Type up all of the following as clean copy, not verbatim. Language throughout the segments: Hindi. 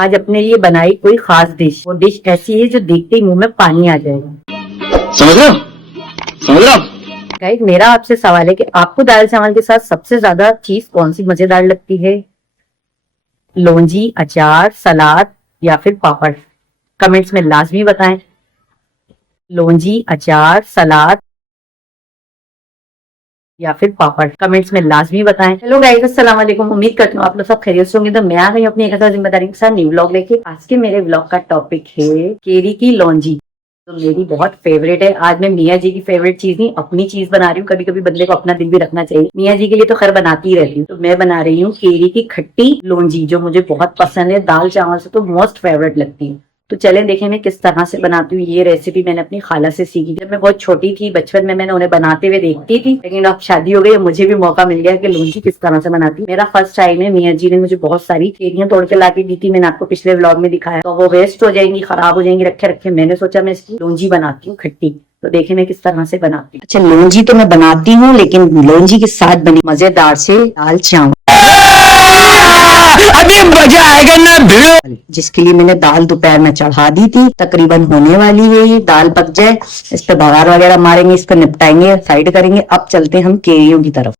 आज अपने लिए बनाई कोई खास डिश। वो डिश ऐसी है जो देखते ही मुंह में पानी आ जाएगा। समझ रहे हो? समझ रहे हो? गाइस, मेरा आपसे सवाल है कि आपको दाल चावल के साथ सबसे ज्यादा चीज कौन सी मजेदार लगती है? लौंजी, अचार, सलाद या फिर पापड़? कमेंट्स में लाजमी बताएं। लौंजी, अचार, सलाद या फिर पापड़, कमेंट्स में लाजमी बताएं। हेलो गाइस, अस्सलाम वालेकुम। उम्मीद करती हूँ आप लोग सब खैरियत से होंगे। तो मैं आ गई अपनी एक हजार जिम्मेदारी के साथ न्यू व्लॉग लेके। आज के मेरे व्लॉग का टॉपिक है केरी की लौंजी। तो मेरी बहुत फेवरेट है। आज मैं मियाँ जी की फेवरेट चीज नहीं, अपनी चीज बना रही हूँ। कभी कभी बंदे को अपना दिल भी रखना चाहिए। मियाँ जी के लिए तो खैर बनाती ही रहती हूँ। तो मैं बना रही हूँ केरी की खट्टी लौंजी, जो मुझे बहुत पसंद है। दाल चावल से तो मोस्ट फेवरेट लगती है। तो चलें देखें मैं किस तरह से बनाती हूँ। ये रेसिपी मैंने अपनी खाला से सीखी। जब मैं बहुत छोटी थी, बचपन में मैंने उन्हें बनाते हुए देखती थी, लेकिन अब शादी हो गई, मुझे भी मौका मिल गया कि लौंजी किस तरह से बनाती हूँ। मेरा फर्स्ट टाइम है। मियाँ जी ने मुझे बहुत सारी केरियां तोड़ के ला के दी थी। मैंने आपको पिछले व्लॉग में दिखाया। तो वो वेस्ट हो जाएंगी, खराब हो जाएंगी रखे रखे। मैंने सोचा मैं इसकी लौंजी बनाती हूँ खट्टी। तो देखें मैं किस तरह से बनाती हूँ। अच्छा, लौंजी तो मैं बनाती हूँ, लेकिन लौंजी के साथ बनी मजेदार से दाल चावल, अभी मजा आएगा ना भिड़ो। जिसके लिए मैंने दाल दोपहर में चढ़ा दी थी। तकरीबन होने वाली है। ये दाल पक जाए, इस पे बघार वगैरह मारेंगे, इसको निपटाएंगे, साइड करेंगे। अब चलते हैं हम केरियों की तरफ।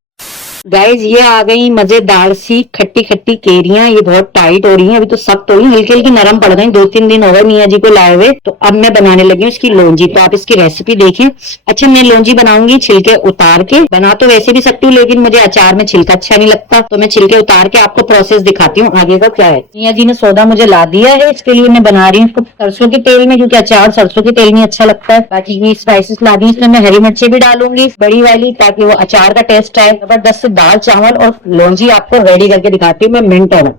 गाइज, ये आ गई मजेदार सी खट्टी खट्टी केरियां। ये बहुत टाइट हो रही हैं, अभी तो सख्त हो रही हैं, हल्की हल्की नरम पड़ गई। 2-3 दिन हो गए मियाँ जी को लाए हुए। तो अब मैं बनाने लगी हूँ इसकी लौंजी। तो आप इसकी रेसिपी देखें। अच्छा, मैं लौंजी बनाऊंगी छिलके उतार के। बना तो वैसे भी सकती हूँ, लेकिन मुझे अचार में छिलका अच्छा नहीं लगता। तो मैं छिलके उतार के आपको प्रोसेस दिखाती हूँ आगे का क्या है। मियाँ जी ने सौदा मुझे ला दिया है। इसके लिए मैं बना रही हूँ इसको सरसों के तेल में, क्योंकि अचार सरसों के तेल में अच्छा लगता है। बाकी ये स्पाइसेस ला दी। इसमें मैं हरी मिर्ची भी डालूंगी, बड़ी वाली, ताकि वो अचार का टेस्ट आए जबरदस्त। दाल चावल और लौंजी आपको रेडी करके दिखाती हूँ मैं मिनटों में।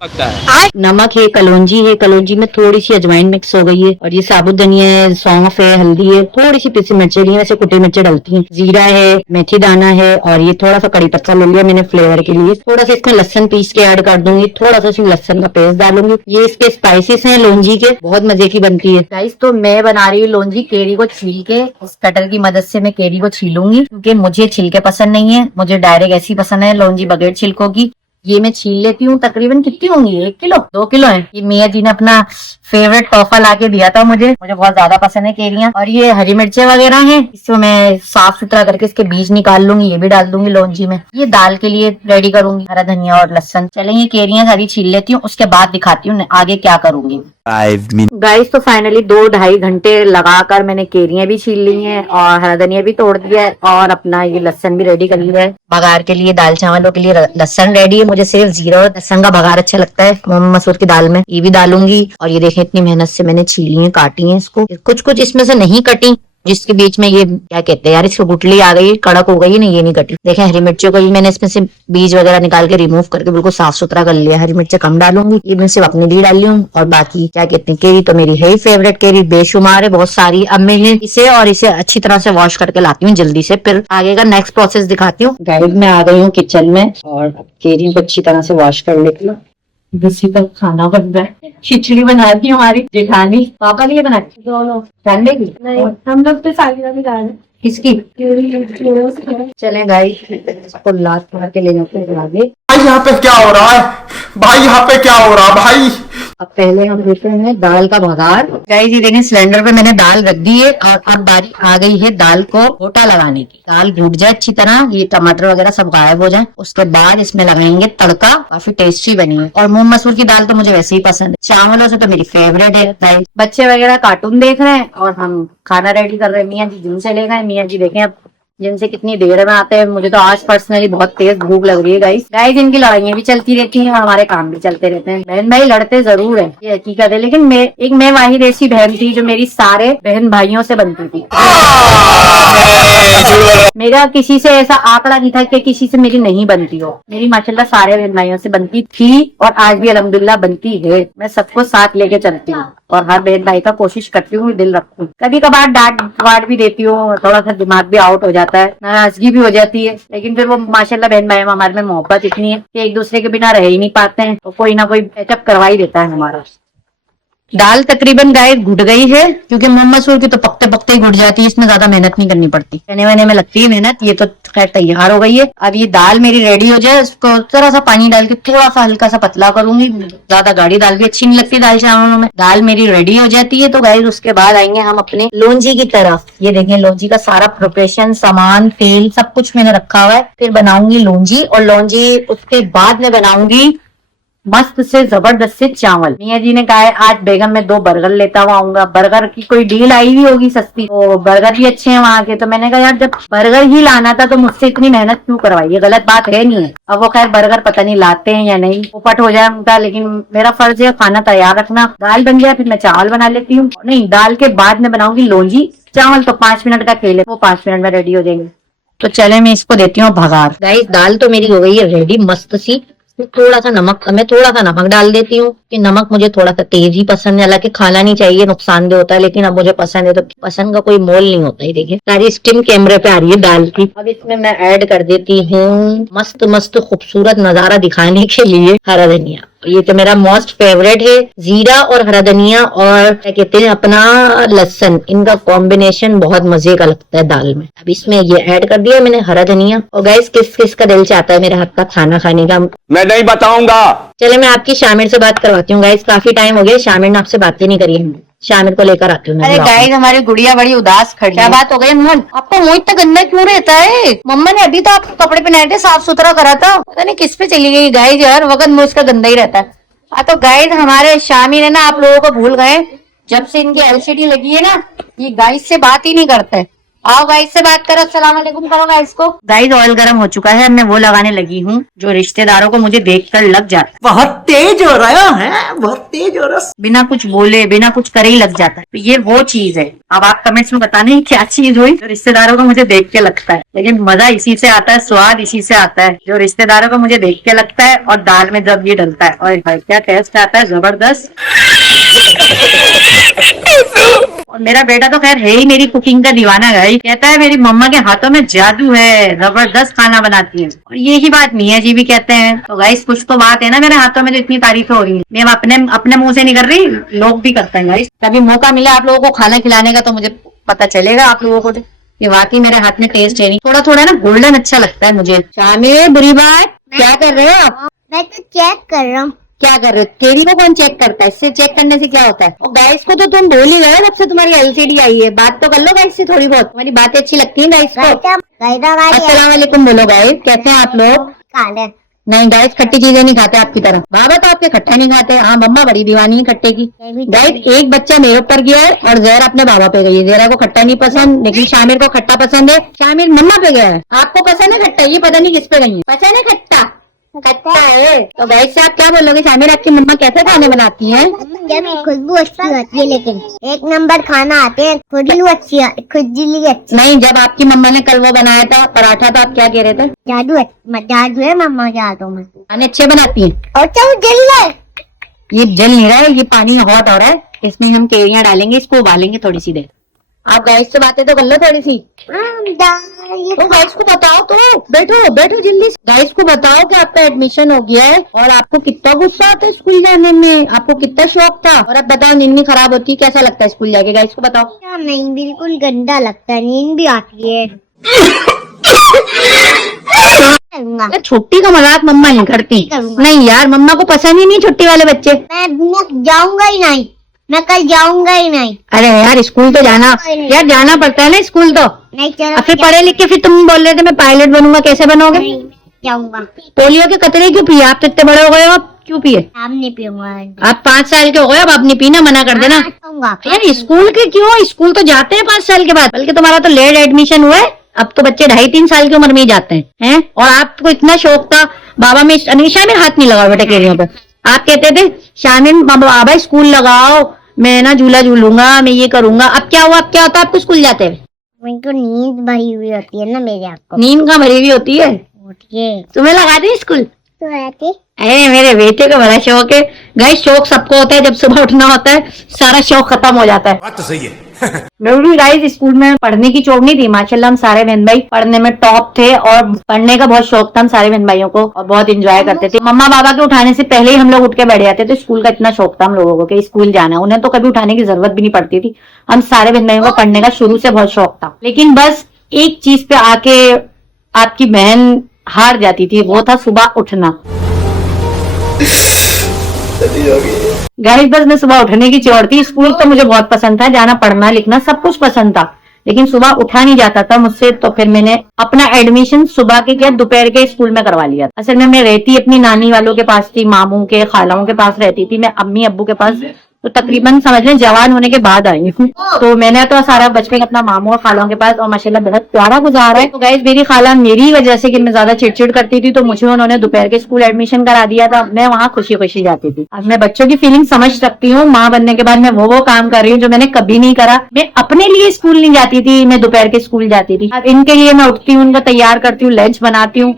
नमक है, कलौंजी है, कलौंजी में थोड़ी सी अजवाइन मिक्स हो गई है, और ये साबुत धनिया है, सौंफ है, हल्दी है, थोड़ी सी पिसी मिर्चें ली है, वैसे कुटी मिर्चें डलती हैं, जीरा है, मेथी दाना है, और ये थोड़ा सा कड़ी पत्ता ले लिया मैंने फ्लेवर के लिए। थोड़ा सा इसमें लहसन पीस के ऐड कर दूंगी, थोड़ा सा इसमें लहसन का पेस्ट डालूंगी। ये इसके स्पाइसेस हैं लौंजी के, बहुत मजे की बनती है। गाइस, तो मैं बना रही हूँ लौंजी केरी को छील के। इस कटर की मदद से मैं केरी को छीलूंगी, क्योंकि मुझे छिलके पसंद नहीं है। मुझे डायरेक्ट ऐसी पसंद है लौंजी बगैर छिलकों की। ये मैं छील लेती हूँ। तकरीबन कितनी होंगी, 1 किलो 2 किलो है। ये मियाँ जी ने अपना फेवरेट तोहफा लाके दिया था मुझे बहुत ज्यादा पसंद है केरियां। और ये हरी मिर्चें वगैरह हैं, इसको मैं साफ सुथरा करके इसके बीज निकाल लूंगी। ये भी डाल दूंगी लौंजी में। ये दाल के लिए रेडी करूंगी, हरा धनिया और लहसन। चलें, ये केरियां सारी छील लेती हूँ, उसके बाद दिखाती हूँ आगे क्या करूंगी। 5 मिनट। गाइस, तो फाइनली 2-2.5 घंटे लगाकर मैंने केरियां भी छील ली हैं, और हरा धनिया भी तोड़ दिया है, और अपना ये लहसन भी रेडी कर लिया है। बघार के लिए, दाल चावलों के लिए लहसन रेडी है। मुझे सिर्फ जीरा और लहसन का बघार अच्छा लगता है मसूर की दाल में। ये भी डालूंगी। और ये देखें, इतनी मेहनत से मैंने छीली है, काटी है इसको। कुछ कुछ इसमें से नहीं कटी, जिसके बीच में ये क्या कहते हैं यार, इसको गुठली आ गई, कड़क हो गई। नहीं, ये नहीं कटी। देखें, हरी मिर्चों को भी मैंने इसमें से बीज वगैरह निकाल के रिमूव करके बिल्कुल साफ सुथरा कर लिया। हरी मिर्चें कम डालूंगी, ये मैं सिर्फ अपने लिए डाल ली हूँ। और बाकी क्या कहते हैं, केरी तो मेरी है ही फेवरेट। केरी बेशुमार है, बहुत सारी। अब मैं इसे अच्छी तरह से वॉश करके लाती हूँ जल्दी से, फिर आगे का नेक्स्ट प्रोसेस दिखाती हूँ। गाइड में आ गई हूँ किचन में, और केरी को अच्छी तरह से वॉश कर लेती हूँ। दूसरी तरफ खाना बन रहा है। खिचड़ी बना रही हमारी जेठानी। पापा के लिए बनाती दोनों संडे की? नहीं, हम लोग तो सालिया भी खा रहे हैं। किसकी? चले गाइस, इसको लात मार के ले जाते हैं आगे। भाई यहाँ पे क्या हो रहा है? भाई यहाँ पे क्या हो रहा है भाई? अब पहले हम देते हैं दाल का बघार। गाइस, ये देखें, सिलेंडर पे मैंने दाल रख दी है, और अब बारी आ गई है दाल को घोटा लगाने की। दाल घुट जाए अच्छी तरह, ये टमाटर वगैरह सब गायब हो जाए, उसके बाद इसमें लगाएंगे तड़का। काफी टेस्टी बनी है। और मूंग मसूर की दाल तो मुझे वैसे ही पसंद है, चावलों से तो मेरी फेवरेट है। गाइस, बच्चे वगैरह कार्टून देख रहे हैं, और हम खाना रेडी कर रहे हैं। मियाँ जी जिम से ले गए। मियाँ जी देखें अब जिनसे कितनी देर में आते हैं। मुझे तो आज पर्सनली बहुत तेज भूख लग रही है। गाइस, इनकी लड़ाइयाँ भी चलती रहती हैं, और हमारे काम भी चलते रहते हैं। बहन भाई लड़ते जरूर है, ये हकीकत है, लेकिन मैं वाहिद ऐसी बहन थी जो मेरी सारे बहन भाइयों से बनती थी। मेरा किसी से ऐसा आंकड़ा नहीं था कि किसी से मेरी नहीं बनती हो। मेरी माशाल्लाह सारे बहन भाइयों से बनती थी, और आज भी अल्हम्दुलिल्लाह बनती है। मैं सबको साथ लेके चलती हूँ, और हर बहन भाई का कोशिश करती हूँ दिल रखूं। कभी कभार डांट वाट भी देती हूँ, थोड़ा सा दिमाग भी आउट हो जाता है, नाराजगी भी हो जाती है, लेकिन फिर वो माशाल्लाह बहन भाई में हमारे में मोहब्बत इतनी है कि एक दूसरे के बिना रह ही नहीं पाते हैं। तो कोई ना कोई पैचअप करवा ही देता है हमारा। दाल तकरीबन गाय घुट गई है, क्योंकि मूंग मसूर की तो पकते पकते ही घुट जाती है, इसमें ज्यादा मेहनत नहीं करनी पड़ती, चने वने में लगती है मेहनत। ये तो खैर तैयार हो गई है। अब ये दाल मेरी रेडी हो जाए, उसको जरा सा पानी डाल के थोड़ा सा हल्का सा पतला करूंगी, ज्यादा गाढ़ी दाल भी अच्छी नहीं लगती दाल चावलों में। दाल मेरी रेडी हो जाती है तो गाइस उसके बाद आएंगे हम अपने लौंजी की तरफ। ये देखें लौंजी का सारा प्रिपरेशन, सामान, तेल सब कुछ मैंने रखा हुआ है। फिर बनाऊंगी लौंजी, और लौंजी उसके बाद में बनाऊंगी मस्त से जबरदस्त से चावल। मियाँ जी ने कहा है आज बेगम में 2 बर्गर लेता हुआ आऊंगा। बर्गर की कोई डील आई हुई होगी सस्ती, तो बर्गर भी अच्छे हैं वहाँ के। तो मैंने कहा यार जब बर्गर ही लाना था तो मुझसे इतनी मेहनत क्यों करवाई, ये गलत बात है नहीं है। अब वो खैर बर्गर पता नहीं लाते हैं या नहीं, पोपट हो जाए उनका, लेकिन मेरा फर्ज है खाना तैयार रखना। दाल बन जाए फिर मैं चावल बना लेती हूँ। नहीं, दाल के बाद में बनाऊंगी लौंजी, चावल तो 5 मिनट का खेल है, वो 5 मिनट में रेडी हो जाएंगे। तो चले मैं इसको देती हूँ भगार। गाइस दाल तो मेरी हो गई है रेडी मस्त सी। थोड़ा सा नमक, मैं थोड़ा सा नमक डाल देती हूँ कि नमक मुझे थोड़ा सा तेज ही पसंद है। हालांकि खाना नहीं चाहिए, नुकसानदेह होता है, लेकिन अब मुझे पसंद है तो पसंद का कोई मोल नहीं होता है। देखिए सारी स्टीम कैमरे पे आ रही है दाल की। अब इसमें मैं ऐड कर देती हूँ मस्त मस्त खूबसूरत नजारा दिखाने के लिए हरा धनिया। ये तो मेरा मोस्ट फेवरेट है, जीरा और हरा धनिया और क्या कहते हैं अपना लहसुन, इनका कॉम्बिनेशन बहुत मजे का लगता है दाल में। अब इसमें ये ऐड कर दिया मैंने हरा धनिया। और गाइस किस किस का दिल चाहता है मेरे हाथ का खाना खाने का, मैं नहीं बताऊंगा। चले मैं आपकी शामिर से बात करवाती हूँ। गाइस काफी टाइम हो गया शामिर ने आपसे बातें नहीं करी है, शामिर को लेकर आती हूँ। अरे गाइस हमारी गुड़िया बड़ी उदास खड़ी, क्या बात हो गई मोहन? आपका मुंह इतना गंदा क्यों रहता है? मम्मा ने अभी तो आपको कपड़े पहनाए थे, साफ सुथरा करा था, पता नहीं किस पे चली गई गाइस यार, वक्त मुंह इसका गंदा ही रहता है। तो गाइस हमारे शामिर है ना, आप लोगों को भूल गए, जब से इनकी एलसीडी लगी है ना, ये गाइस से बात ही नहीं करते। आओ गाइस से बात करो, अस्सलाम वालेकुम करो गाइस को। गाइस ऑयल गर्म हो चुका है, मैं वो लगाने लगी हूँ जो रिश्तेदारों को मुझे देखकर लग जाता है। बहुत तेज हो रहा है, बहुत तेज हो रहा है। बिना कुछ बोले बिना कुछ करे ही लग जाता है, तो ये वो चीज है। अब आप कमेंट्स में बताने क्या चीज हुई जो रिश्तेदारों को मुझे देख के लगता है, लेकिन मजा इसी से आता है, स्वाद इसी से आता है जो रिश्तेदारों को मुझे देख के लगता है। और दाल में जब ये डलता है और क्या टेस्ट आता है, जबरदस्त। और मेरा बेटा तो खैर है ही मेरी कुकिंग का दीवाना है, कहता है मेरी मम्मा के हाथों में जादू है, जबरदस्त खाना बनाती है। और यही बात मियाँ जी भी कहते हैं। तो गाइस कुछ तो बात है ना मेरे हाथों में, जो इतनी तारीफें हो रही है, मैं अपने मुंह से नहीं कर रही, लोग भी करते हैं गाइस। कभी मौका मिला आप लोगों को खाना खिलाने का तो मुझे पता चलेगा आप लोगों को कि वाकई मेरे हाथ में टेस्ट है। नहीं थोड़ा थोड़ा ना गोल्डन अच्छा लगता है मुझे। शामिर बुरी बात, क्या कर रहे हो आप? मैं तो चेक कर रहा हूँ। क्या कर रहे हो? तेरी को कौन चेक करता है? इससे चेक करने से क्या होता है? और गाइस को तो तुम भूल ही गए जब से तुम्हारी एलसीडी आई है। बात तो कर लो गाइस से थोड़ी बहुत, तुम्हारी बातें अच्छी लगती है गाइस को। अस्सलाम वालेकुम बोलो गाइस, कैसे हैं आप लोग? काले नहीं गाइस खट्टी चीजें नहीं खाते आपकी तरह। बाबा तो आपके खट्टा नहीं खाते। हाँ मम्मा बड़ी दीवानी है खट्टे की। गाइस एक बच्चा मेरे ऊपर गया है और जहर अपने बाबा पे गई है। जहरा को खट्टा नहीं पसंद, लेकिन शामिर को खट्टा पसंद है। शामिर मम्मा पे गया है। आपको पसंद है खट्टा, ये पता नहीं किस पे गई है। पसंद है खट्टा, खट्टा है। तो गाइस से आप क्या बोलोगे? शामिर आपकी मम्मा कैसे खाने बनाती हैं? जब खुशबू अच्छी होती है, लेकिन 1 नंबर खाना आते हैं, खुजली अच्छी, खुजली अच्छी। नहीं, जब आपकी मम्मा ने कल वो बनाया था पराठा, तो आप क्या कह रहे थे? जादू है मम्मा के हाथों में। खाने अच्छे बनाती हैं। और चलो जल रहा है। ये जल नहीं रहा है, ये पानी हॉट हो रहा है, इसमें हम केरियां डालेंगे, इसको उबालेंगे थोड़ी सी देर। आप गाइस से बातें तो कर लो थोड़ी सी। तो गाइस को बताओ, तो बैठो बैठो जल्दी। गाइस को बताओ कि आपका एडमिशन हो गया है और आपको कितना गुस्सा आता है स्कूल जाने में, आपको कितना शौक था। और अब बताओ नींद खराब होती है, कैसा लगता है स्कूल जाके? गाइस को बताओ। नहीं बिल्कुल गंदा लगता है, नींद भी आती है। छुट्टी का मजाक मम्मा नहीं करती। नहीं यार मम्मा को पसंद ही नहीं छुट्टी वाले बच्चे। मैं जाऊंगा ही नहीं, मैं कल जाऊंगा ही नहीं। अरे यार स्कूल तो जाना, यार जाना पड़ता है ना स्कूल तो। नहीं चलो। और फिर पढ़े लिख के फिर तुम बोल रहे थे मैं पायलट बनूंगा, कैसे बनोगे? नहीं जाऊंगा। पोलियो के कतरे क्यों पिए? आप तो इतने बड़े हो गए हो, आप क्यों पिए? आप नहीं पीऊंगा। आप 5 साल के हो गए, अब आप नहीं पीना, मना कर देना। यार स्कूल के क्यों? स्कूल तो जाते हैं 5 साल के बाद, बल्कि तुम्हारा तो लेट एडमिशन हुआ है, अब तो बच्चे 2.5-3 साल की उम्र में ही जाते हैं। और आपको इतना शौक था बाबा में, शामिर हाथ नहीं लगाओ बेटा केरियों पे। आप कहते थे शामिर बाबा स्कूल लगाओ, मैं ना झूला झूलूंगा, मैं ये करूंगा। अब क्या हुआ? अब क्या होता है आपको स्कूल जाते हुए? मेरे को नींद भरी हुई होती है ना मेरे आपको। नींद कहाँ भरी हुई होती है? उठिए तुम्हें लगा दी स्कूल? तो रहती। अरे मेरे बेटे को बड़ा शौक है। गाइस शौक सबको होता है, जब सुबह उठना होता है सारा शौक खत्म हो जाता है। बात तो सही है। मेरी गाइस स्कूल में पढ़ने की चोट नहीं थी, माशाल्लाह हम सारे बहन भाई पढ़ने में टॉप थे और पढ़ने का बहुत शौक था हम सारे बहन भाइयों को और बहुत एंजॉय करते थे। मम्मा पापा के उठाने से पहले ही हम लोग उठ के बैठ जाते थे। स्कूल का इतना शौक था हम लोगों को कि स्कूल जाना है, उन्हें तो कभी उठाने की जरूरत भी नहीं पड़ती थी। हम सारे बहन भाइयों को पढ़ने का शुरू से बहुत शौक था, लेकिन बस एक चीज पे आके आपकी बहन हार जाती थी, वो था सुबह उठना। गाइस बस मैं सुबह उठने की चोट थी। स्कूल तो मुझे बहुत पसंद था, जाना पढ़ना लिखना सब कुछ पसंद था, लेकिन सुबह उठा नहीं जाता था मुझसे। तो फिर मैंने अपना एडमिशन सुबह के क्या दोपहर के स्कूल में करवा लिया। असल में मैं रहती अपनी नानी वालों के पास थी, मामू के खालाओं के पास रहती थी, मैं अम्मी अब्बू के पास तो तकरीबन समझ लें जवान होने के बाद आई हूँ। तो मैंने तो सारा बचपन अपना मामू और खालाओं के पास और माशाल्लाह बहुत प्यारा गुजारा है। तो गाइस मेरी खाला मेरी वजह से कि मैं ज्यादा चिड़चिड़ करती थी तो मुझे उन्होंने दोपहर के स्कूल एडमिशन करा दिया था। मैं वहाँ खुशी खुशी जाती थी। अब मैं बच्चों की फीलिंग समझ सकती हूँ। माँ बनने के बाद मैं वो काम कर रही हूँ जो मैंने कभी नहीं करा। मैं अपने लिए स्कूल नहीं जाती थी, मैं दोपहर के स्कूल जाती थी। अब इनके लिए मैं उठती हूँ, उनको तैयार करती हूँ, लंच बनाती हूँ।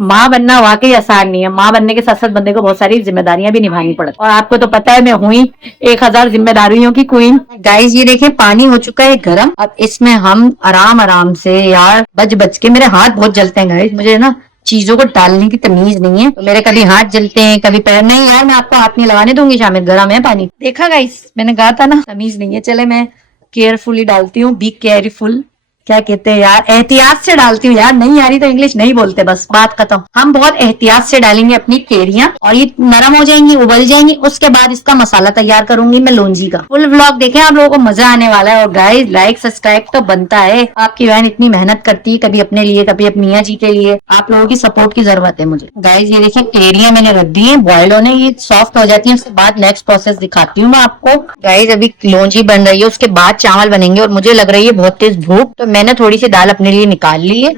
माँ बनना वाकई आसान नहीं है। माँ बनने के साथ साथ बंदे को बहुत सारी जिम्मेदारियां भी निभानी पड़ती और आपको तो पता है मैं हुई 1000 जिम्मेदारियों की क्वीन। गाइस ये देखें पानी हो चुका है गरम। अब इसमें हम आराम आराम से यार बच के मेरे हाथ बहुत जलते हैं गाइस, मुझे ना चीजों को डालने की तमीज नहीं है। तो मेरे कभी हाथ जलते हैं कभी पैर। नहीं यार मैं आपको हाथ नहीं लगाने दूंगी, शामिद गरम है पानी। देखा गाइस मैंने कहा था ना तमीज नहीं है। चले मैं केयरफुली डालती हूँ, बी केयरफुल क्या कहते हैं यार, एहतियात से डालती हूँ यार। नहीं आ रही तो इंग्लिश नहीं बोलते, बस बात खत्म। हम बहुत एहतियात से डालेंगे अपनी केरियां और ये नरम हो जाएंगी, उबल जाएंगी। उसके बाद इसका मसाला तैयार करूंगी मैं लौंजी का। फुल व्लॉग देखें, आप लोगों को मजा आने वाला है। और गाइस लाइक सब्सक्राइब तो बनता है। आपकी बहन इतनी मेहनत करती है, कभी अपने लिए कभी अपनी मियाँ जी के लिए। आप लोगों की सपोर्ट की जरूरत है मुझे। गाइस ये देखें केरियां मैंने रख दी है बॉयल होने, ये सॉफ्ट हो जाती है। उसके बाद नेक्स्ट प्रोसेस दिखाती हूँ मैं आपको। गाइस अभी लौंजी बन रही है, उसके बाद चावल बनेंगे और मुझे लग रही है बहुत तेज भूख, तो मैंने थोड़ी सी दाल अपने लिए निकाल ली है।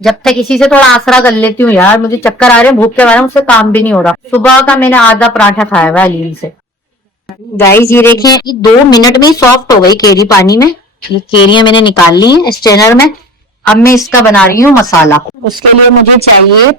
जब तक इसी से थोड़ा आसरा कर लेती हूँ यार, मुझे चक्कर आ रहे हैं भूख के बारे में, मुझसे काम भी नहीं हो रहा। सुबह का मैंने आधा पराठा खाया हुआ है लील से। गाइस ये देखें ये 2 मिनट में ही सॉफ्ट हो गई केरी पानी में। ये केरियां मैंने निकाल ली है स्ट्रेनर में। अब मैं इसका बना रही हूँ मसाला। उसके लिए मुझे चाहिए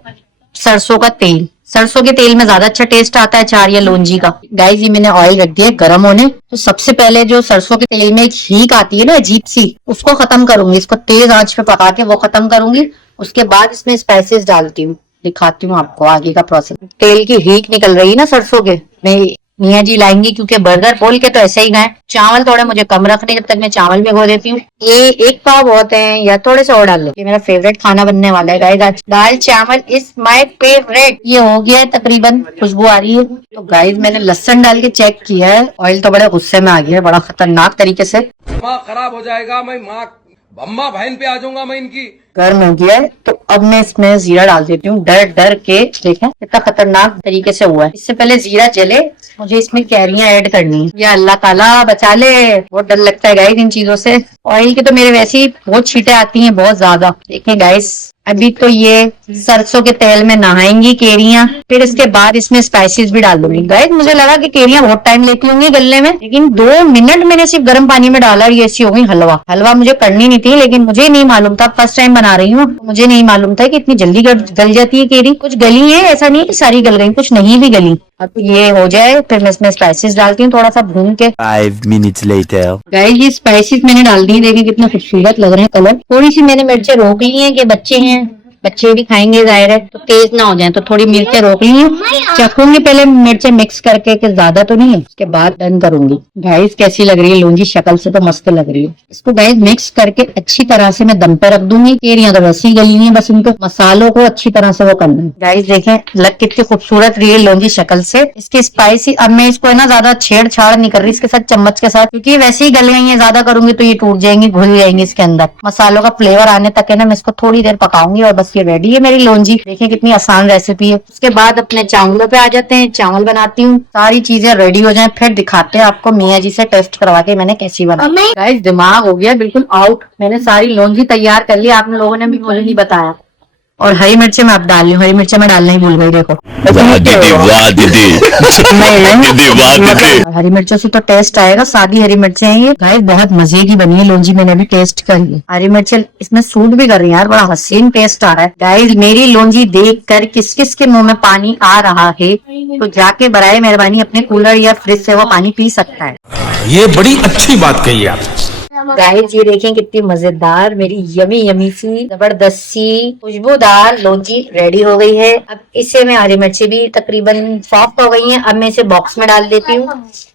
सरसों का तेल। सरसों के तेल में ज्यादा अच्छा टेस्ट आता है अचार या लौंजी का। गाइस ये मैंने ऑयल रख दिया गर्म होने। तो सबसे पहले जो सरसों के तेल में एक हीक आती है ना अजीब सी, उसको खत्म करूंगी। इसको तेज आंच पे पका के वो खत्म करूंगी। उसके बाद इसमें स्पाइसेस डालती हूँ, दिखाती हूँ आपको आगे का प्रोसेस। तेल की हीक निकल रही है ना सरसों के, मैं मियाँ जी लाएंगी क्योंकि बर्गर बोल के तो ऐसे ही गए। चावल थोड़े मुझे कम रखने, जब तक मैं चावल भिगो देती हूँ। ये एक पाव बहुत है या थोड़े से और डाल लो। ये मेरा फेवरेट खाना बनने वाला है गाइस आज। दाल चावल इज माय फेवरेट। ये हो गया है तकरीबन, खुशबू आ रही है। तो गाइस मैंने लहसुन डाल के चेक किया है, ऑयल तो बड़े गुस्से में आ गया है, बड़ा खतरनाक तरीके से। माँ खराब हो जाएगा, मैं माँ अम्मा बहन पे आ जाऊंगा मैं इनकी। गर्म हो गया है तो अब मैं इसमें जीरा डाल देती हूँ। डर डर के देखें कितना खतरनाक तरीके से हुआ है। इससे पहले जीरा जले मुझे इसमें कैरियां ऐड करनी है। या अल्लाह ताला बचा ले, बहुत डर लगता है गाइस इन चीजों से। ऑयल की तो मेरे वैसे ही बहुत छींटे आती हैं बहुत ज्यादा। देखें गाइस अभी तो ये सरसों के तेल में नहाएंगी केरियां, फिर इसके बाद इसमें स्पाइसेस भी डाल दूंगी। गाइस मुझे लगा कि केरियां बहुत टाइम लेती होंगी गलने में, लेकिन 2 मिनट मैंने सिर्फ गर्म पानी में डाला और ये ऐसी हो गई हलवा। हलवा मुझे करनी नहीं थी, लेकिन मुझे नहीं मालूम था, फर्स्ट टाइम बना रही हूँ, मुझे नहीं मालूम था कि इतनी जल्दी गल जाती है केरी। कुछ गली है, ऐसा नहीं है कि सारी गल गई, कुछ नहीं भी गली। अब ये हो जाए फिर मैं इसमें स्पाइसेस डालती हूँ थोड़ा सा भून के। 5 minutes later. गाइस ये स्पाइसेस मैंने डाल दी, देखिए कितना खूबसूरत लग रहे हैं कलर। थोड़ी सी मैंने मिर्चें रोक ली हैं कि बच्चे हैं, बच्चे भी खाएंगे जाहिर है, तो तेज ना हो जाए, तो थोड़ी मिर्चें रोक ली हैं। चखूंगी पहले मिर्चें मिक्स करके कि ज्यादा तो नहीं है, उसके बाद डन करूंगी। गाइस कैसी लग रही है लौंजी, शक्ल से तो मस्त लग रही है। इसको गाइस मिक्स करके अच्छी तरह से मैं दम पे रख दूंगी। केरियां तो वैसी गली है, बस इनको मसालों को अच्छी तरह से वो करना है। गाइस देखें लग कितनी खूबसूरत रही है लौंजी शक्ल से। इसकी स्पाइसी, अब मैं इसको है ना ज्यादा छेड़छाड़ नहीं कर रही इसके साथ चम्मच के साथ, क्योंकि वैसे ही गल गई है। ज्यादा करूंगी तो ये टूट जाएंगी, घुल जाएंगी इसके अंदर। मसालों का फ्लेवर आने तक है ना मैं इसको थोड़ी देर पकाऊंगी और बस ये रेडी है मेरी लौंजी। देखिए कितनी आसान रेसिपी है। उसके बाद अपने चावलों पे आ जाते हैं। चावल बनाती हूँ, सारी चीजें रेडी हो जाएं फिर दिखाते हैं आपको मियाँ जी से टेस्ट करवा के मैंने कैसी बनाई। गाइस दिमाग हो गया बिल्कुल आउट, मैंने सारी लौंजी तैयार कर ली, आप लोगों ने भी मुझे नहीं बताया। और हरी मिर्ची मैं अब डाल रही हूँ, हरी मिर्ची मैं डालना ही भूल गई, देखो। वाह दीदी, वाह दीदी, दीदी, वाह दीदी। और हरी मिर्चों से तो टेस्ट आएगा, सादी हरी मिर्चें हैं ये गाइस, बहुत मजे की बनी है लौंजी, मैंने भी टेस्ट करी है। हरी मिर्चें इसमें सूट भी कर रही है यार, बड़ा हसीन टेस्ट आ रहा है गाइस। मेरी लौंजी देख कर किस किस के मुंह में पानी आ रहा है, तो जाके बराए मेहरबानी अपने कूलर या फ्रिज से वो पानी पी सकता है। ये बड़ी अच्छी बात कही आप। गाइस ये देखें कितनी मजेदार मेरी यमी यमी सी जबरदस्त सी खुशबूदार लौंजी रेडी हो गई है। अब इसे मैं हरी मिर्ची भी तकरीबन सॉफ्ट हो गई हैं, अब मैं इसे बॉक्स में डाल देती हूँ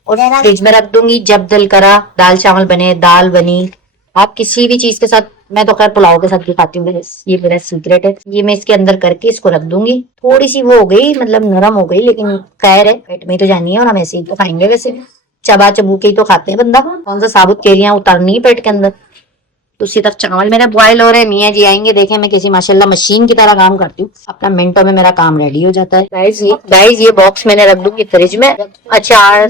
और फ्रिज में रख दूंगी। जब दिल करा दाल चावल बने, दाल बनी, आप किसी भी चीज के साथ, मैं तो खैर पुलाव के साथ भी खाती हूँ, ये मेरा सीक्रेट है। ये मैं इसके अंदर करके इसको रख दूंगी। थोड़ी सी वो हो गई, मतलब नरम हो गई, लेकिन खैर है, पेट में तो जानी है और हम ऐसे ही तो खाएंगे। वैसे चबा चबू के ही तो खाते हैं बंदा, कौन सा साबुत केरियां उतारनी है पेट के अंदर। दूसरी तरफ चावल मेरे बॉयल हो रहे हैं, मियाँ जी आएंगे, देखें मैं किसी माशाल्लाह मशीन की तरह काम करती हूँ, अपना मिनटों में मेरा काम रेडी हो जाता है। गाइस ये बॉक्स मैंने रख दूंगी फ्रिज में। अचार,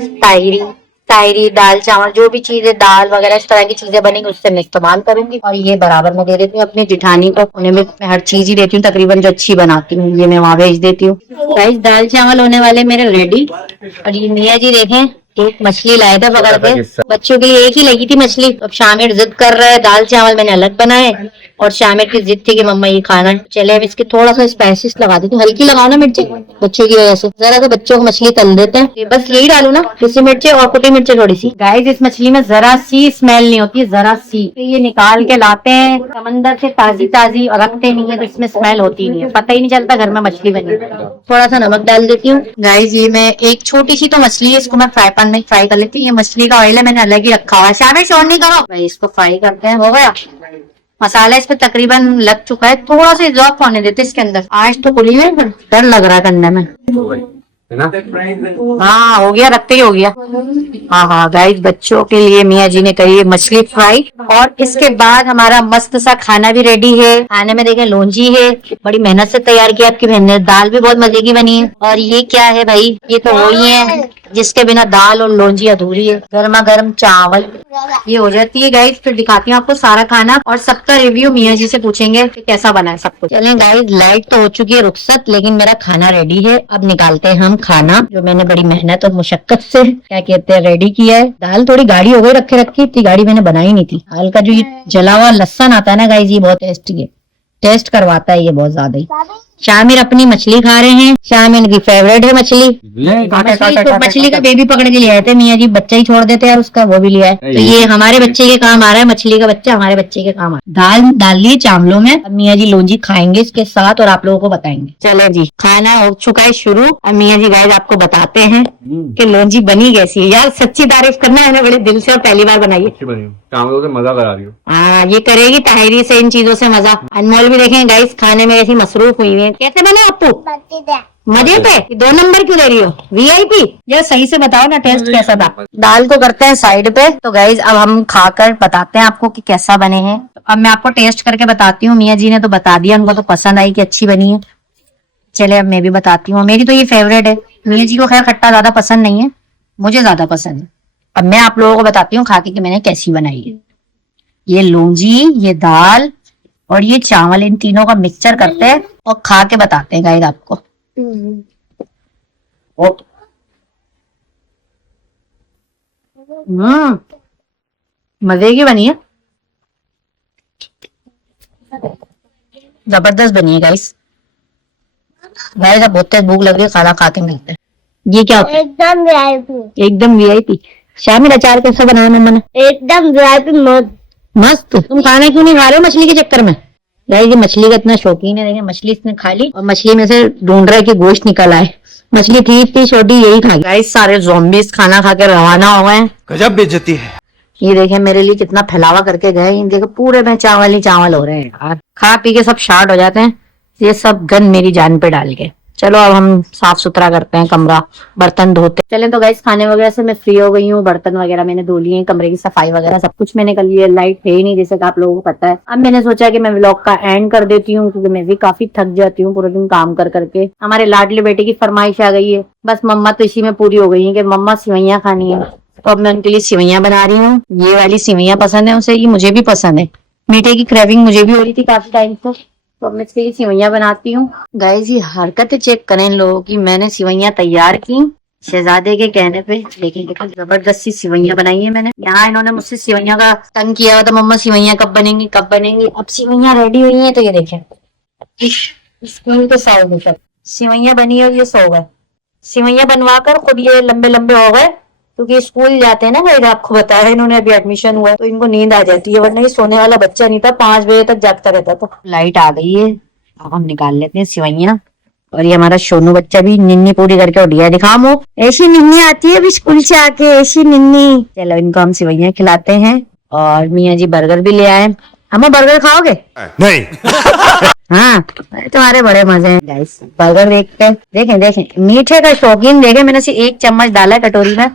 तायरी, दाल चावल, जो भी चीजें दाल वगैरह इस तरह की चीजें बनेंगी उससे मैं इस्तेमाल करूंगी। और ये बराबर मैं दे देती हूँ अपनी जिठानी को, उन्हें मैं हर चीज ही देती हूँ तकरीबन जो अच्छी बनाती हूँ, ये मैं वहां भेज देती हूँ। गाइस दाल चावल होने वाले मेरे रेडी। और ये मियाँ जी देखें एक मछली लाए थे पकड़ के, बच्चों के लिए एक ही लगी थी मछली। अब शामिर जिद कर रहा है, दाल चावल मैंने अलग बनाए और शामिर की जिद थी कि मम्मा ये खाना है। चले अब इसके थोड़ा सा स्पाइसेस लगा देती हूँ, हल्की लगाओ ना मिर्ची बच्चों की वजह से, जरा तो बच्चों को मछली तल देते हैं, बस यही डालू ना, देसी मिर्ची और कुटी मिर्ची थोड़ी सी। गाइस इस मछली में जरा सी स्मेल नहीं होती, जरा सी, तो ये निकाल के लाते हैं समंदर से ताजी ताजी और रखते नहीं है, तो इसमें स्मेल होती नहीं है, पता ही नहीं चलता घर में मछली बनी। थोड़ा सा नमक डाल देती हूँ। गाइस ये मैं एक छोटी सी तो मछली है, इसको मैं फ्राई पैन में फ्राई कर लेती हूँ। ये मछली का ऑयल है, मैंने अलग ही रखा हुआ है। शामिल शोर नहीं करो भाई, इसको फ्राई करते हैं। हो गया मसाला इस पे तकरीबन लग चुका है, थोड़ा सा इजाफ होने देते इसके अंदर। आज तो खुली है, डर लग रहा है करने में। हाँ हो गया, रखते ही हो गया। हाँ गाइस बच्चों के लिए मियाँ जी ने करी मछली फ्राई, और इसके बाद हमारा मस्त सा खाना भी रेडी है। खाने में देखें लौंजी है, बड़ी मेहनत से तैयार किया आपकी बहन ने, दाल भी बहुत मजे की बनी है। और ये क्या है भाई, ये तो वही है जिसके बिना दाल और लौंजी अधूरी है, गर्मा गर्म चावल ये हो जाती है। गाइस फिर दिखाती हूँ आपको सारा खाना और सबका रिव्यू मियाँ जी से पूछेंगे कि कैसा बना है सब कुछ। चलें गाइस लाइट तो हो चुकी है रुखसत, लेकिन मेरा खाना रेडी है। अब निकालते हैं हम खाना, जो मैंने बड़ी मेहनत और मुशक्कत से क्या कहते हैं रेडी किया है। दाल थोड़ी गाढ़ी हो गई रखे रखी, इतनी गाढ़ी मैंने बनाई नहीं थी। दाल का जो ये जला हुआ लहसन आता है ना गाइस, ये बहुत टेस्टी है, टेस्ट करवाता है ये बहुत ज्यादा ही। शामिर अपनी मछली खा रहे हैं, शामिर की फेवरेट है मछली। मछली का बेबी पकड़ के ले आए थे मियाँ जी, बच्चा ही छोड़ देते यार उसका, वो भी लिया है। तो ये हमारे बच्चे के काम आ रहा है, मछली का बच्चा हमारे बच्चे के काम आ रहा है। दाल डाल ली चावलों में, अब मियाँ जी लौंजी खाएंगे इसके साथ और आप लोगों को बताएंगे। चलो जी खाना हो चुका है शुरू। अब मियाँ जी गाइस आपको बताते हैं कि लौंजी बनी कैसी है। यार सच्ची तारीफ करना है ना, बड़े दिल से, और पहली बार बनाई है। चावलों से मजा करा रही हूँ। हाँ ये करेगी ताहिरी से इन चीजों से मजा। अनमोल भी देखें गाइस खाने में ऐसी मसरूफ हुई है। कैसे बने आपको मजे पे? 2 नंबर क्यों दे रही हो, VIP? यार सही से बताओ ना टेस्ट कैसा था। दाल को करते हैं साइड पे, तो गाइस अब हम खाकर बताते हैं आपको कि कैसा बने हैं। तो अब मैं आपको टेस्ट करके बताती हूँ। मियाँ जी ने तो बता दिया, उनको तो पसंद आई कि अच्छी बनी है। चले अब मैं भी बताती हूँ, मेरी तो ये फेवरेट है। मियाँ जी को खैर खट्टा ज्यादा पसंद नहीं है, मुझे ज्यादा पसंद है। अब मैं आप लोगों को बताती हूँ खा के कि मैंने कैसी बनाई है। ये लौंजी, ये दाल और ये चावल, इन तीनों का मिक्सचर करते हैं और खा के बताते हैं गाइस आपको। मजे की बनी है, जबरदस्त बनी है गाइस। गाइस अब बहुत तेज भूख लग रही है, खाना खा के मिलते हैं। ये क्या होता है? एकदम VIP। एकदम VIP। शामिल अचार कैसा बनाया मम्मा ने? एकदम VIP मस्त। तुम खाना क्यों नहीं खा रहे हो मछली के चक्कर में? गाइस ये मछली का इतना शौकीन है, देखिए मछली इसने खा ली और मछली में से ढूंढ रहा है कि गोश्त निकल आए। मछली थी इतनी छोटी, यही खा गई। गाइस सारे ज़ॉम्बीज़ खाना खा के रवाना हो गए। गजब बेइज्जती है। ये देखे मेरे लिए कितना फैलावा करके गए। ये देखो पूरे में चावल ही चावल हो रहे हैं यार, खा पी के सब शार्ट हो जाते हैं। ये सब गंद मेरी जान पे डाल के। चलो अब हम साफ सुथरा करते हैं कमरा, बर्तन धोते। चले तो गाइस खाने वगैरह से मैं फ्री हो गई हूँ, बर्तन वगैरह मैंने धो लिए, कमरे की सफाई वगैरह सब कुछ मैंने कर लिया। लाइट है ही नहीं जैसे कि आप लोगों को पता है। अब मैंने सोचा कि मैं व्लॉग का एंड कर देती हूँ, क्योंकि मैं भी काफी थक जाती हूँ पूरे दिन काम कर करके। हमारे लाडले बेटे की फरमाइश आ गई है, बस मम्मा तो इसी में पूरी हो गई है कि मम्मा सिवैयां खानी है, तो अब मैं उनके लिए सिवैयां बना रही हूँ। ये वाली सिवैयां पसंद है उसे, ये मुझे भी पसंद है। मीठे की क्रेविंग मुझे भी हो रही थी काफी टाइम से, तो अब मैं इसके लिए सिवैयां बनाती हूँ। गाइस ये हरकतें चेक करें इन लोगों की। मैंने सिवैयां तैयार की शहजादे के कहने पे, लेकिन देखो जबरदस्ती सिवैयां बनाई है मैंने। यहाँ इन्होंने मुझसे सिवैयां का तंग किया हुआ था, मम्मा सिवैयां कब बनेंगी कब बनेंगी। अब सिवैयां रेडी हुई हैं तो ये देखें स्कूल के साइड में सिवैयां बनी और ये सो गए। सिवैयां बनवा कर खुद ये लंबे लंबे हो गए, क्योंकि स्कूल जाते हैं ना भाई, आपको बताया इन्होंने अभी एडमिशन हुआ है तो इनको नींद आ जाती है, वरना ये सोने वाला बच्चा नहीं था, 5 बजे तक जागता रहता था। लाइट आ गई है, अब हम निकाल लेते हैं सिवैयां। और ये हमारा सोनू बच्चा भी निन्नी पूरी करके उठ गया। दिखा मो, ऐसी निन्नी आती है अभी स्कूल से आके, ऐसी निन्नी। चलो इनको हम सिवैयां खिलाते हैं। और मियाँ जी बर्गर भी ले आए। हमें बर्गर खाओगे? नहीं। हाँ तुम्हारे बड़े मजे हैं। गाइस बर्गर देखते हैं, देखें मीठे का शौकीन देखें, मैंने से 1 चम्मच डाला है कटोरी में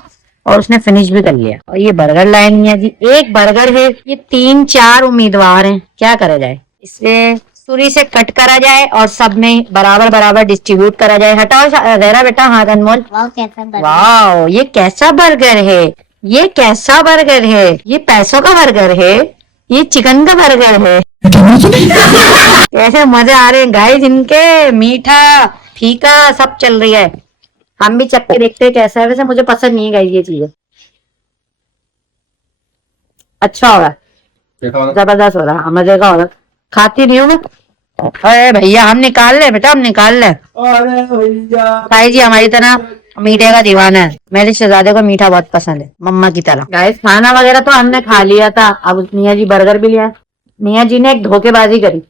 और उसने फिनिश भी कर लिया। और ये बर्गर लाए मियाँ जी, एक बर्गर है, ये 3-4 उम्मीदवार हैं, क्या करा जाए? इसे छुरी से कट करा जाए और सब में बराबर बराबर डिस्ट्रीब्यूट करा जाए। हटाओ जहरा बेटा हाथ अनमोल। वाह कैसा बर्गर। वाह ये कैसा बर्गर है, ये कैसा बर्गर है, ये पैसों का बर्गर है, ये चिकन का बर्गर है। कैसे मजे आ रहे हैं गाइस इनके, मीठा फीका सब चल रही है। हम भी चख के देखते हैं कैसा है। वैसे मुझे पसंद नहीं है गाइस ये चीजें। अच्छा हो रहा है, जबरदस्त हो रहा है, मजे का हो रहा है। खाती नहीं हूँ मैं। अरे भैया हम निकाल ले बेटा, हम निकाल ले। भाई जी हमारी तरह मीठे का दीवाना है। मेरे शहजादे को मीठा बहुत पसंद है, मम्मा की तरह। गाइस खाना वगैरह तो हमने खा लिया था, अब मियाँ जी बर्गर भी लिया। मियाँ जी ने एक धोखेबाजी करी,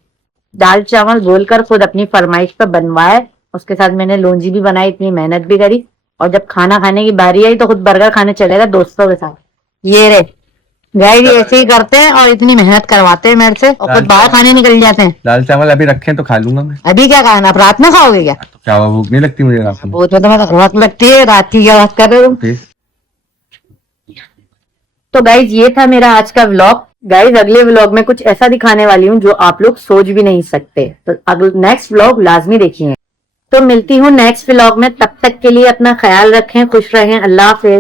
दाल चावल बोलकर खुद अपनी फरमाइश पर बनवाए, उसके साथ मैंने लोंजी भी बनाई, इतनी मेहनत भी करी, और जब खाना खाने की बारी आई तो खुद बर्गर खाने चले गए दोस्तों के साथ। ये रे गाइस ऐसे ही करते हैं और इतनी मेहनत करवाते हैं मेरे से और खुद बाहर खाने निकल जाते हैं। दाल चावल अभी रखे हैं तो खा लूंगा मैं। अभी क्या खाना, आप रात में खाओगे क्या? क्या हुआ, भूख नहीं लगती मुझे रात में? वो तो वक्त लगती है, रात की क्या बात कर रहे हो? फिर? तो गाइज ये था मेरा आज का व्लॉग। गाइज अगले व्लॉग में कुछ ऐसा दिखाने वाली हूँ जो आप लोग सोच भी नहीं सकते, तो अगले नेक्स्ट व्लॉग लाजमी देखिए। तो मिलती हूँ नेक्स्ट व्लॉग में, तब तक के लिए अपना ख्याल रखें, खुश रहें, अल्लाह हाफिज।